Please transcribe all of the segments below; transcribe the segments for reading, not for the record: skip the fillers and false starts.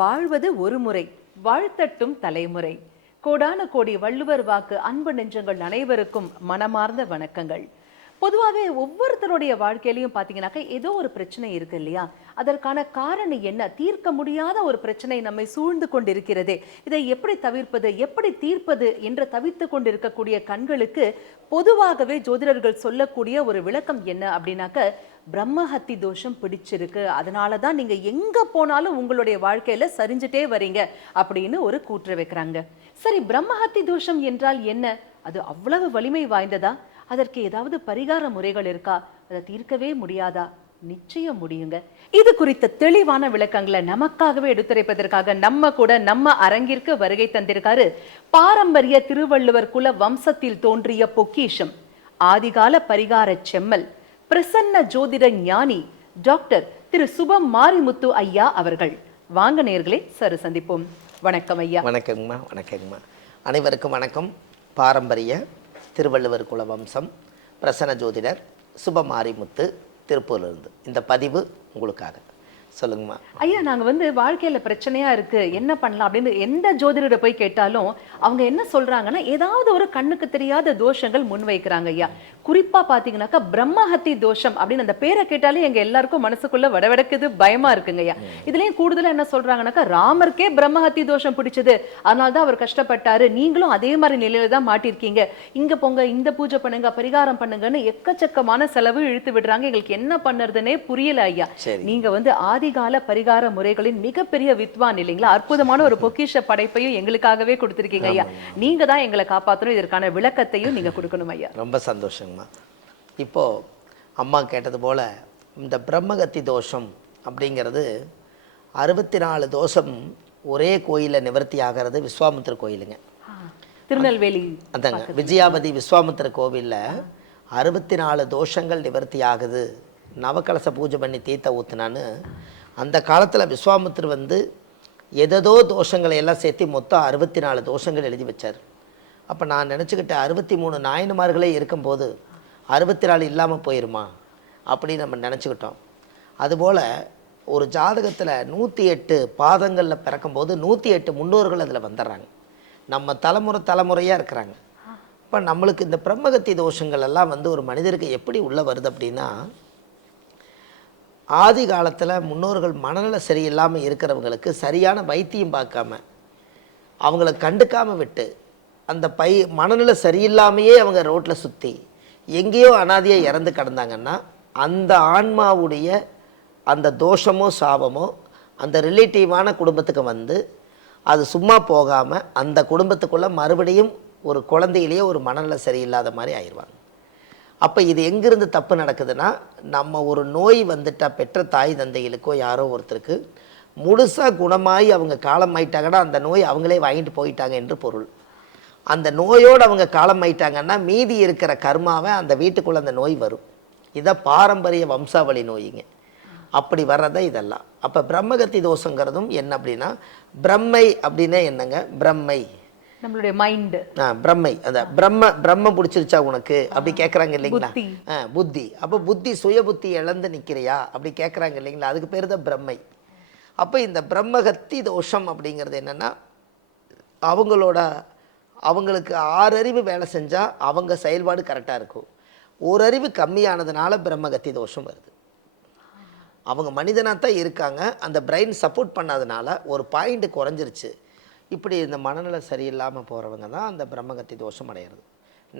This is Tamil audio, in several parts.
வாழ்வது ஒரு முறை, வாழ்த்தட்டும் தலைமுறை. கோடான கோடி வள்ளுவர் வாக்கு அன்பு நெஞ்சங்கள் அனைவருக்கும் மனமார்ந்த வணக்கங்கள். பொதுவாகவே ஒவ்வொருத்தருடைய வாழ்க்கையிலையும் பார்த்தீங்கன்னாக்கா ஏதோ ஒரு பிரச்சனை இருக்கு இல்லையா? அதற்கான காரணம் என்ன? தீர்க்க முடியாத ஒரு பிரச்சனை நம்மை சூழ்ந்து கொண்டிருக்கிறதே, இதை எப்படி தவிர்ப்பது, எப்படி தீர்ப்பது என்று தவித்து கொண்டிருக்கக்கூடிய கண்களுக்கு பொதுவாகவே ஜோதிடர்கள் சொல்லக்கூடிய ஒரு விளக்கம் என்ன அப்படின்னாக்க, பிரம்மஹத்தி தோஷம் பிடிச்சிருக்கு, அதனாலதான் நீங்க எங்க போனாலும் உங்களுடைய வாழ்க்கையில சரிஞ்சுட்டே வரீங்க அப்படின்னு ஒரு கூற்று வைக்கிறாங்க. சரி, பிரம்மஹத்தி தோஷம் என்றால் என்ன? அது அவ்வளவு வலிமை வாய்ந்ததா? அதற்கு ஏதாவது பரிகார முறைகள் இருக்கா? அதை தீர்க்கவே முடியாதா? நிச்சயம் முடியுங்க. இது குறித்த தெளிவான விளக்கங்களை நமக்காகவே எடுத்துரைப்பதற்காக நம்ம அரங்கிற்கு வருகை தந்திருக்காரு பாரம்பரிய திருவள்ளுவர் குல வம்சத்தில் தோன்றிய பொக்கிஷம், ஆதிகால பரிகார செம்மல், பிரசன்ன ஜோதிட ஞானி டாக்டர் திரு சுபம் மாரிமுத்து ஐயா அவர்கள். வாங்க நேயர்களே, சரி சந்திப்போம். வணக்கம் ஐயா. வணக்கங்கம்மா. வணக்கங்கம்மா. அனைவருக்கும் வணக்கம். பாரம்பரிய திருவள்ளுவர் குல வம்சம், பிரசன்ன ஜோதிடர் சுபம் மாரிமுத்து, திருப்பூர்லேருந்து இந்த பதிவு உங்களுக்காக. சொல்லுங்கம்மா. ஐயா, நாங்க வாழ்க்கையில பிரச்சனையா இருக்கு, என்ன பண்ணலாம் அப்படின்னு எந்த ஜோதிடரை போய் கேட்டாலும் அவங்க என்ன சொல்றாங்கன்னா, ஏதாவது ஒரு கண்ணுக்கு தெரியாத தோஷங்கள் முன்வைக்கிறாங்க ஐயா. குறிப்பா பாத்தீங்கன்னாக்கா பிரம்மஹத்தி தோஷம் அப்படின்னு அந்த பேரை கேட்டாலே எங்க எல்லாருக்கும் மனசுக்குள்ள வடவடக்குது, பயமா இருக்குங்க ஐயா. இதுலயும் கூடுதலா என்ன சொல்றாங்கன்னாக்கா, ராமருக்கே பிரம்மஹத்தி தோஷம் பிடிச்சது, அதனால்தான் அவர் கஷ்டப்பட்டாரு, நீங்களும் அதே மாதிரி நிலையில தான் மாட்டிருக்கீங்க, இங்க போங்க, இந்த பூஜை பண்ணுங்க, பரிகாரம் பண்ணுங்கன்னு எக்கச்சக்கமான செலவு இழுத்து விடுறாங்க. எங்களுக்கு என்ன பண்ணுறதுன்னே புரியல ஐயா. நீங்க ஆதிகால பரிகார முறைகளின் மிகப்பெரிய வித்வான் இல்லைங்களா? அற்புதமான ஒரு பொக்கிஷ படைப்பையும் எங்களுக்காகவே கொடுத்திருக்கீங்க ஐயா. நீங்க தான் எங்களை காப்பாற்றணும், இதற்கான விளக்கத்தையும் நீங்க கொடுக்கணும் ஐயா. ரொம்ப சந்தோஷங்கம்மா. இப்போ அம்மா கேட்டது போல இந்த பிரம்மகத்தி தோஷம் அப்படிங்கிறது 64 தோஷம் ஒரே கோயிலில் நிவர்த்தி ஆகிறது. விஸ்வாமித்திர கோயிலுங்க, திருநெல்வேலி. அதாங்க, விஜயாபதி விஸ்வாமித்திர கோவிலில் 64 தோஷங்கள் நிவர்த்தி ஆகுது. நவக்கலச பூஜை பண்ணி தீர்த்த ஊத்துனான்னு அந்த காலத்தில் விஸ்வாமித்திரர் எதோ தோஷங்களை எல்லாம் சேர்த்து மொத்தம் 64 தோஷங்கள் எழுதி வச்சார். அப்போ நான் நினச்சிக்கிட்டேன், 63 நாயன்மார்களே இருக்கும்போது 64 இல்லாமல் போயிருமா அப்படின்னு நம்ம நினச்சிக்கிட்டோம். அதுபோல் ஒரு ஜாதகத்தில் 108 பாதங்களில் பிறக்கும்போது 108 முன்னோர்கள் அதில் வந்துடுறாங்க. நம்ம தலைமுறையாக இருக்கிறாங்க. இப்போ நம்மளுக்கு இந்த பிரம்மகத்தி தோஷங்கள் எல்லாம் ஒரு மனிதருக்கு எப்படி உள்ளே வருது அப்படின்னா, ஆதி காலத்தில் முன்னோர்கள் மனநல சரியில்லாமல் இருக்கிறவங்களுக்கு சரியான வைத்தியம் பார்க்காம அவங்கள கண்டுக்காமல் விட்டு அந்த மனநல சரியில்லாமையே அவங்க ரோட்டில் சுற்றி எங்கேயோ அனாதியாக இறந்து கிடந்தாங்கன்னா, அந்த ஆன்மாவுடைய அந்த தோஷமோ சாபமோ அந்த ரிலேட்டிவான குடும்பத்துக்கு அது சும்மா போகாமல் அந்த குடும்பத்துக்குள்ளே மறுபடியும் ஒரு குழந்தையிலேயே ஒரு மனநல சரியில்லாத மாதிரி ஆயிடுவாங்க. அப்போ இது எங்கிருந்து தப்பு நடக்குதுன்னா, நம்ம ஒரு நோய் வந்துட்டால் பெற்ற தாய் தந்தைகளுக்கோ யாரோ ஒருத்தருக்கு முழுசாக குணமாகி அவங்க காலம் ஆயிட்டாங்கன்னா அந்த நோய் அவங்களே வாங்கிட்டு போயிட்டாங்க என்று பொருள். அந்த நோயோடு அவங்க காலம் ஆயிட்டாங்கன்னா மீதி இருக்கிற கர்மாவை அந்த வீட்டுக்குள்ளே அந்த நோய் வரும். இதான் பாரம்பரிய வம்சாவளி நோய்ங்க. அப்படி வர்றதா இதெல்லாம். அப்போ பிரம்மகத்தி தோஷங்கிறதும் என்ன அப்படின்னா, பிரம்மை அப்படின்னா என்னங்க? பிரம்மை நம்மளுடைய மைண்ட், பிரம்மை, அந்த பிரம்ம பிடிச்சிருச்சா உனக்கு அப்படி கேட்குறாங்க இல்லைங்களா? புத்தி. அப்போ புத்தி, சுய புத்தி இழந்து நிற்கிறியா அப்படி கேட்குறாங்க இல்லைங்களா? அதுக்கு பேர் தான் பிரம்மை. அப்போ இந்த பிரம்மகத்தி தோஷம் அப்படிங்கிறது என்னென்னா, அவங்களுக்கு 6 அறிவு வேலை செஞ்சால் அவங்க செயல்பாடு கரெக்டாக இருக்கும். ஒரு அறிவு கம்மியானதுனால பிரம்மகத்தி தோஷம் வருது. அவங்க மனிதனாக தான் இருக்காங்க, அந்த பிரெயின் சப்போர்ட் பண்ணாதனால ஒரு பாயிண்ட் குறைஞ்சிருச்சு. இப்படி இந்த மனநல சரியில்லாமல் போகிறவங்க தான் அந்த பிரம்மகத்தி தோஷம் அடையிறது.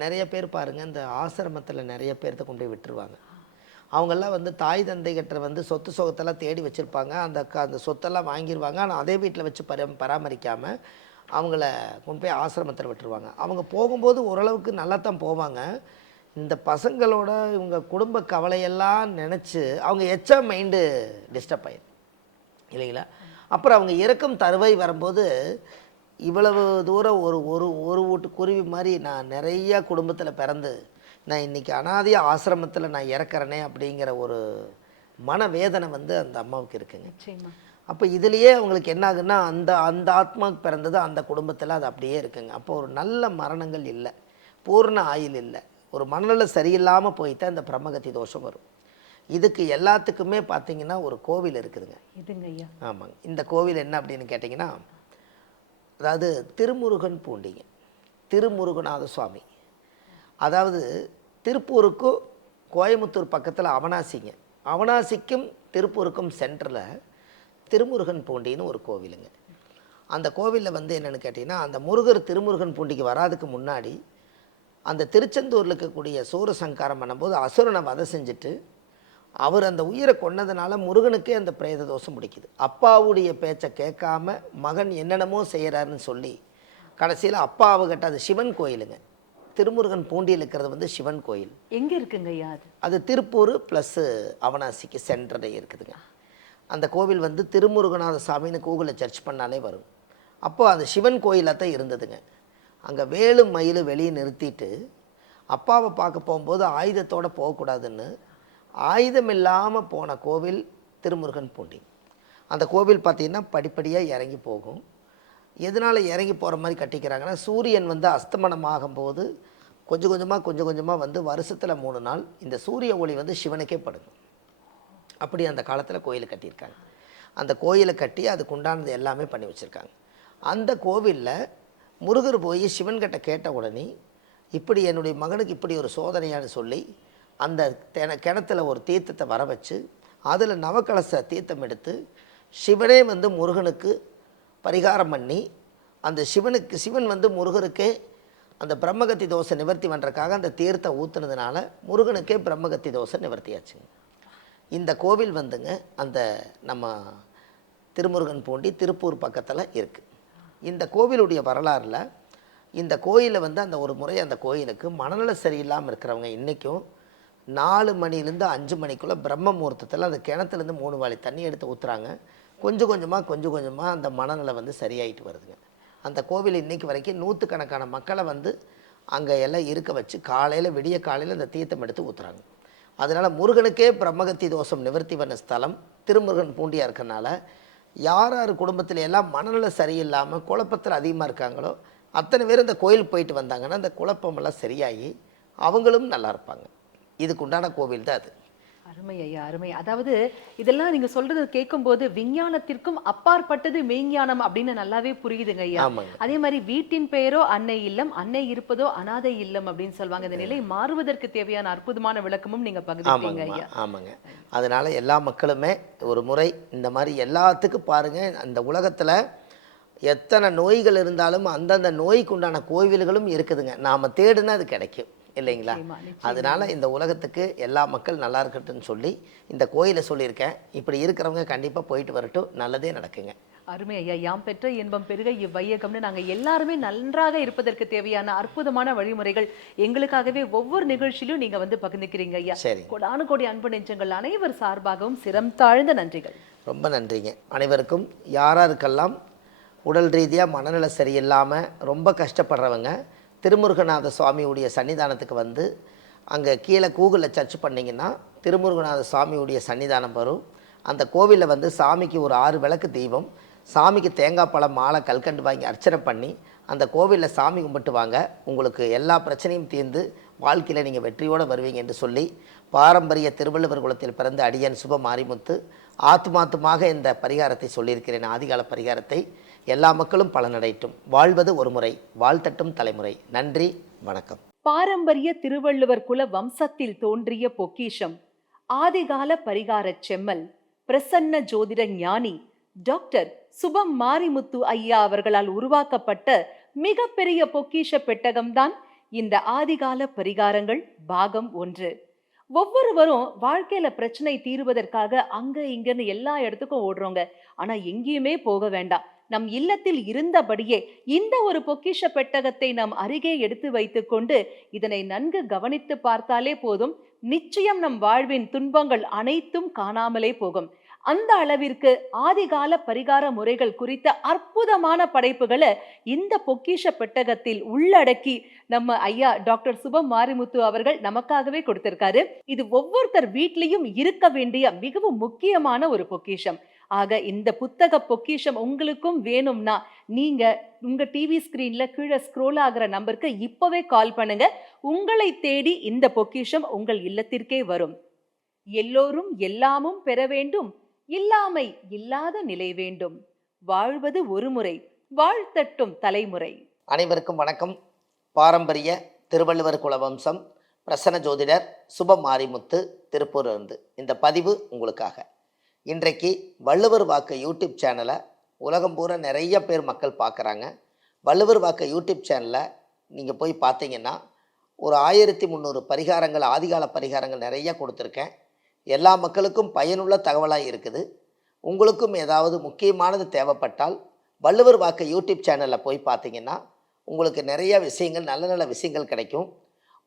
நிறைய பேர் பாருங்கள், இந்த ஆசிரமத்தில் நிறைய பேர்த்த கொண்டு போய் விட்டுருவாங்க. அவங்கெல்லாம் தாய் தந்தைகிட்ட சொத்து சொகத்தெல்லாம் தேடி வச்சுருப்பாங்க, அந்த சொத்தெல்லாம் வாங்கிடுவாங்க. ஆனால் அதே வீட்டில் வச்சு பராமரிக்காமல் அவங்கள கொண்டு போய் ஆசிரமத்தில் விட்டுருவாங்க. அவங்க போகும்போது ஓரளவுக்கு நல்லா தான் போவாங்க. இந்த பசங்களோட இவங்க குடும்ப கவலையெல்லாம் நினச்சி அவங்க எச்சா மைண்டு டிஸ்டர்ப் ஆயிடும் இல்லைங்களா? அப்புறம் அவங்க இறக்கும் தருவாய் வரும்போது இவ்வளவு தூரம் ஒரு ஒரு ஒரு வீட்டு குருவி மாதிரி நான் நிறைய குடும்பத்தில் பிறந்து நான் இன்றைக்கி அனாதைய ஆசிரமத்தில் நான் இறக்குறேனே அப்படிங்கிற ஒரு மனவேதனை வந்து அந்த அம்மாவுக்கு இருக்குங்க. நிச்சயமா. அப்போ இதுலேயே அவங்களுக்கு என்ன ஆகுன்னா அந்த அந்த ஆத்மாவுக்கு பிறந்தது அந்த குடும்பத்தில் அது அப்படியே இருக்குங்க. அப்போ ஒரு நல்ல மரணங்கள் இல்லை, பூர்ண ஆயுள் இல்லை, ஒரு மனநல சரியில்லாமல் போயிட்டு அந்த பிரம்மகத்தி தோஷம் வரும். இதுக்கு எல்லாத்துக்குமே பார்த்தீங்கன்னா ஒரு கோவில் இருக்குதுங்க. இதுங்க ஐயா. ஆமாங்க. இந்த கோவில் என்ன அப்படின்னு கேட்டிங்கன்னா, அதாவது திருமுருகன் பூண்டிங்க, திருமுருகநாத சுவாமி. அதாவது திருப்பூருக்கும் கோயமுத்தூர் பக்கத்தில் அவனாசிங்க, அவனாசிக்கும் திருப்பூருக்கும் சென்டரில் திருமுருகன் பூண்டின்னு ஒரு கோவிலுங்க. அந்த கோவிலில் வந்து என்னென்னு கேட்டிங்கன்னா, அந்த முருகர் திருமுருகன் பூண்டிக்கு வராதுக்கு முன்னாடி அந்த திருச்செந்தூரில் இருக்கக்கூடிய சூரசங்காரம் பண்ணும்போது அசுரனை வதை செஞ்சுட்டு அவர் அந்த உயிரை கொன்னதுனால முருகனுக்கே அந்த பிரேத தோஷம் பிடிக்குது. அப்பாவுடைய பேச்சை கேட்காம மகன் என்னென்னமோ செய்கிறாருன்னு சொல்லி கடைசியில் அப்பாவுக்கிட்ட, அது சிவன் கோயிலுங்க, திருமுருகன் பூண்டியில் இருக்கிறது வந்து சிவன் கோயில். எங்கே இருக்குங்க ஐயா அது? அது திருப்பூர் ப்ளஸ்ஸு அவனாசிக்கு சென்டரில் இருக்குதுங்க. அந்த கோவில் வந்து திருமுருகநாத சாமின்னு கூகுளில் சர்ச் பண்ணாலே வரும். அப்போது அது சிவன் கோயிலாக தான் இருந்ததுங்க. அங்கே வேலு மயில் வெளியே நிறுத்திட்டு அப்பாவை பார்க்க போகும்போது ஆயுதத்தோடு போகக்கூடாதுன்னு ஆயுதம் இல்லாமல் போன கோவில் திருமுருகன் பூண்டி. அந்த கோவில் பார்த்திங்கன்னா படிப்படியாக இறங்கி போகும். எதனால் இறங்கி போகிற மாதிரி கட்டிக்கிறாங்கன்னா, சூரியன் வந்து அஸ்தமனம் ஆகும்போது கொஞ்சம் கொஞ்சமாக வந்து வருஷத்தில் 3 நாள் இந்த சூரிய ஒளி வந்து சிவனுக்கே படுங்க. அப்படி அந்த காலத்தில் கோயில் கட்டியிருக்காங்க. அந்த கோயிலை கட்டி அதுக்கு உண்டானது எல்லாமே பண்ணி வச்சுருக்காங்க. அந்த கோவிலில் முருகர் போய் சிவன்கிட்ட கேட்ட உடனே, இப்படி என்னுடைய மகனுக்கு இப்படி ஒரு சோதனையான்னு சொல்லி அந்த கிணத்துல ஒரு தீர்த்தத்தை வர வச்சு அதில் நவக்கலச தீர்த்தம் எடுத்து சிவனே வந்து முருகனுக்கு பரிகாரம் பண்ணி, அந்த சிவன் வந்து முருகருக்கே அந்த பிரம்மகத்தி தோஷை நிவர்த்தி பண்ணுறதுக்காக அந்த தீர்த்தை ஊற்றுனதுனால முருகனுக்கே பிரம்மகத்தி தோஷை நிவர்த்தியாச்சுங்க. இந்த கோவில் வந்துங்க அந்த நம்ம திருமுருகன் பூண்டி திருப்பூர் பக்கத்தில் இருக்குது. இந்த கோவிலுடைய வரலாறில் இந்த கோயிலை வந்து அந்த ஒரு முறை அந்த கோயிலுக்கு மனநல சரியில்லாமல் இருக்கிறவங்க இன்றைக்கும் 4 மணிலேருந்து 5 மணிக்குள்ளே பிரம்ம முகூர்த்தத்தில் அந்த கிணத்துலேருந்து 3 வாளி தண்ணி எடுத்து ஊற்றுறாங்க. கொஞ்சம் கொஞ்சமாக அந்த மனநலை வந்து சரியாயிட்டு வருதுங்க. அந்த கோவில் இன்றைக்கி வரைக்கும் நூற்றுக்கணக்கான மக்களை வந்து அங்கே எல்லாம் இருக்க வச்சு விடிய காலையில் அந்த தீர்த்தம் எடுத்து ஊற்றுறாங்க. அதனால் முருகனுக்கே பிரம்மகத்தி தோஷம் நிவர்த்தி பண்ண ஸ்தலம் திருமுருகன் பூண்டியாக இருக்கனால யார் குடும்பத்தில் எல்லாம் மனநல சரியில்லாமல் குழப்பத்தில் அதிகமாக இருக்காங்களோ அத்தனை பேர் இந்த கோயில் போயிட்டு வந்தாங்கன்னா அந்த குழப்பமெல்லாம் சரியாகி அவங்களும் நல்லா இருப்பாங்க. இதுக்கு உண்டான கோவில் தான் அது. அருமை ஐயா, அருமை. அதாவது இதெல்லாம் நீங்க சொல்றது கேட்கும்போது விஞ்ஞானத்திற்கும் அப்பாற்பட்டது மெய்ஞானம் அப்படின்னு நல்லாவே புரியுதுங்க ஐயா. அதே மாதிரி வீட்டின் பெயரோ அன்னை இல்லம், அன்னை இருப்பதோ அனாதை இல்லம் அப்படின்னு சொல்லுவாங்க. இந்த நிலை மாறுவதற்கு தேவையான அற்புதமான விளக்கமும் நீங்க பகிர்ந்தீங்க ஐயா. ஆமாங்க. அதனால எல்லா மக்களுமே ஒரு முறை இந்த மாதிரி எல்லாத்துக்கும் பாருங்க, அந்த உலகத்துல எத்தனை நோய்கள் இருந்தாலும் அந்தந்த நோய்க்கு உண்டான கோவில்களும் இருக்குதுங்க. நாம தேடுனா அது கிடைக்கும் இல்லைங்களா? அதனால இந்த உலகத்துக்கு எல்லா மக்கள் நல்லா இருக்கட்டும்னு சொல்லி இந்த கோயிலை சொல்லியிருக்கேன். இப்படி இருக்கிறவங்க கண்டிப்பாக போயிட்டு வரட்டும், நல்லதே நடக்குங்க. அருமை ஐயா. யாம் பெற்ற இன்பம் பெருக இவ்வையகம்னு நாங்கள் எல்லாருமே நன்றாக இருப்பதற்கு தேவையான அற்புதமான வழிமுறைகள் எங்களுக்காகவே ஒவ்வொரு நிகழ்ச்சியிலும் நீங்க வந்து பகிர்ந்துக்கிறீங்க ஐயா. சரி. கோடானு கோடி அன்பு நெஞ்சங்கள் அனைவர் சார்பாகவும் சிரம் தாழ்ந்த நன்றிகள். ரொம்ப நன்றிங்க. அனைவருக்கும் யாராருக்கெல்லாம் உடல் ரீதியாக மனநல சரியில்லாமல் ரொம்ப கஷ்டப்படுறவங்க திருமுருகநாத சுவாமியுடைய சன்னிதானத்துக்கு வந்து அங்கே கீழே கூகுளில் சர்ச் பண்ணிங்கன்னா திருமுருகநாத சுவாமியுடைய சன்னிதானம் வரும். அந்த கோவிலில் வந்து சாமிக்கு ஒரு 6 விளக்கு தீபம், சாமிக்கு தேங்காய் பழம் மாலை கல்கண்டு வாங்கி அர்ச்சனை பண்ணி அந்த கோவிலில் சாமி கும்பிட்டு வாங்க. உங்களுக்கு எல்லா பிரச்சனையும் தீர்ந்து வாழ்க்கையில் நீங்கள் வெற்றியோடு வருவீங்க என்று சொல்லி பாரம்பரிய திருவள்ளுவர் குலத்தில் பிறந்த அடியன் சுப மாரிமுத்து ஆத்மாத்தமாக இந்த பரிகாரத்தை சொல்லியிருக்கிறேன். ஆதிகால பரிகாரத்தை எல்லா மக்களும் பலனடையட்டும். வாழ்வது ஒரு முறை, வாழ்த்தட்டும் தலைமுறை. நன்றி, வணக்கம். பாரம்பரிய திருவள்ளுவர் குல வம்சத்தில் தோன்றிய பொக்கிஷம், ஆதிகால பரிகார செம்மல், பிரசன்ன ஜோதிட ஞானி டாக்டர் சுபம் மாரிமுத்து ஐயா அவர்களால் உருவாக்கப்பட்ட மிகப்பெரிய பொக்கிஷ பெட்டகம்தான் இந்த ஆதிகால பரிகாரங்கள் பாகம் 1. ஒவ்வொருவரும் வாழ்க்கையில பிரச்சனை தீருவதற்காக அங்க இங்கன்னு எல்லா இடத்துக்கும் ஓடுறோங்க. ஆனா எங்கேயுமே போக வேண்டாம். நம் இல்லத்தில் இருந்தபடியே இந்த ஒரு பொக்கிஷ பெட்டகத்தை நம் அருகே எடுத்து வைத்துக் கொண்டு இதனை நன்கு கவனித்து பார்த்தாலே போதும், நிச்சயம் நம் வாழ்வின் துன்பங்கள் அனைத்தும் காணாமலே போகும். அந்த அளவிற்கு ஆதிகால பரிகார முறைகள் குறித்த அற்புதமான படைப்புகளை இந்த பொக்கிஷ பெட்டகத்தில் உள்ளடக்கி நம்ம ஐயா டாக்டர் சுபம் மாரிமுத்து அவர்கள் நமக்காகவே கொடுத்திருக்காரு. இது ஒவ்வொருத்தர் வீட்லயும் இருக்க வேண்டிய மிகவும் முக்கியமான ஒரு பொக்கிஷம். ஆக இந்த புத்தக பொக்கிஷம் உங்களுக்கும் வேணும்னா நீங்க உங்க டிவி ஸ்கிரீன்ல கீழே ஸ்க்ரோல் ஆகிற நம்பருக்கு இப்பவே கால் பண்ணுங்க. உங்களை தேடி இந்த பொக்கிஷம் உங்கள் இல்லத்திற்கே வரும். எல்லோரும் எல்லாமும் பெற வேண்டும், இல்லாமை இல்லாத நிலை வேண்டும். வாழ்வது ஒரு முறை, வாழ்த்தட்டும் தலைமுறை. அனைவருக்கும் வணக்கம். பாரம்பரிய திருவள்ளுவர் குலவம்சம் பிரசன்ன ஜோதிடர் சுபம் மாரிமுத்து திருப்பூர் இருந்து இந்த பதிவு உங்களுக்காக. இன்றைக்கு வள்ளுவர் வாக்கு யூடியூப் சேனலை உலகம் பூரா நிறைய பேர் மக்கள் பார்க்குறாங்க. வள்ளுவர் வாக்கு யூடியூப் சேனலில் நீங்கள் போய் பார்த்தீங்கன்னா ஒரு 1300 பரிகாரங்கள், ஆதிகால பரிகாரங்கள் நிறைய கொடுத்துருக்கேன். எல்லா மக்களுக்கும் பயனுள்ள தகவலாக இருக்குது. உங்களுக்கும் ஏதாவது முக்கியமானது தேவைப்பட்டால் வள்ளுவர் வாக்கு யூடியூப் சேனலில் போய் பார்த்தீங்கன்னா உங்களுக்கு நிறைய விஷயங்கள், நல்ல நல்ல விஷயங்கள் கிடைக்கும்.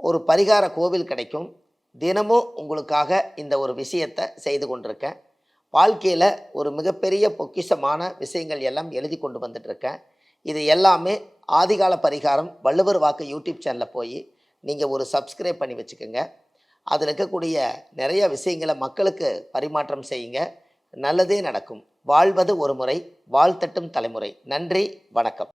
ஒரு பரிகார கோவில் கிடைக்கும். தினமும் உங்களுக்காக இந்த ஒரு விஷயத்தை செய்து கொண்டிருக்கேன். வாழ்க்கையில் ஒரு மிகப்பெரிய பொக்கிஷமான விஷயங்கள் எல்லாம் எழுதி கொண்டு வந்துட்டுருக்கேன். இது எல்லாமே ஆதிகால பரிகாரம் வள்ளுவர் வாக்கு யூடியூப் சேனலில் போய் நீங்கள் ஒரு சப்ஸ்கிரைப் பண்ணி வச்சுக்கோங்க. அதில் இருக்கக்கூடிய நிறைய விஷயங்களை மக்களுக்கு பரிமாற்றம் செய்யுங்க. நல்லதே நடக்கும். வாழ்வது ஒரு முறை, வாழ்த்தட்டும் தலைமுறை. நன்றி, வணக்கம்.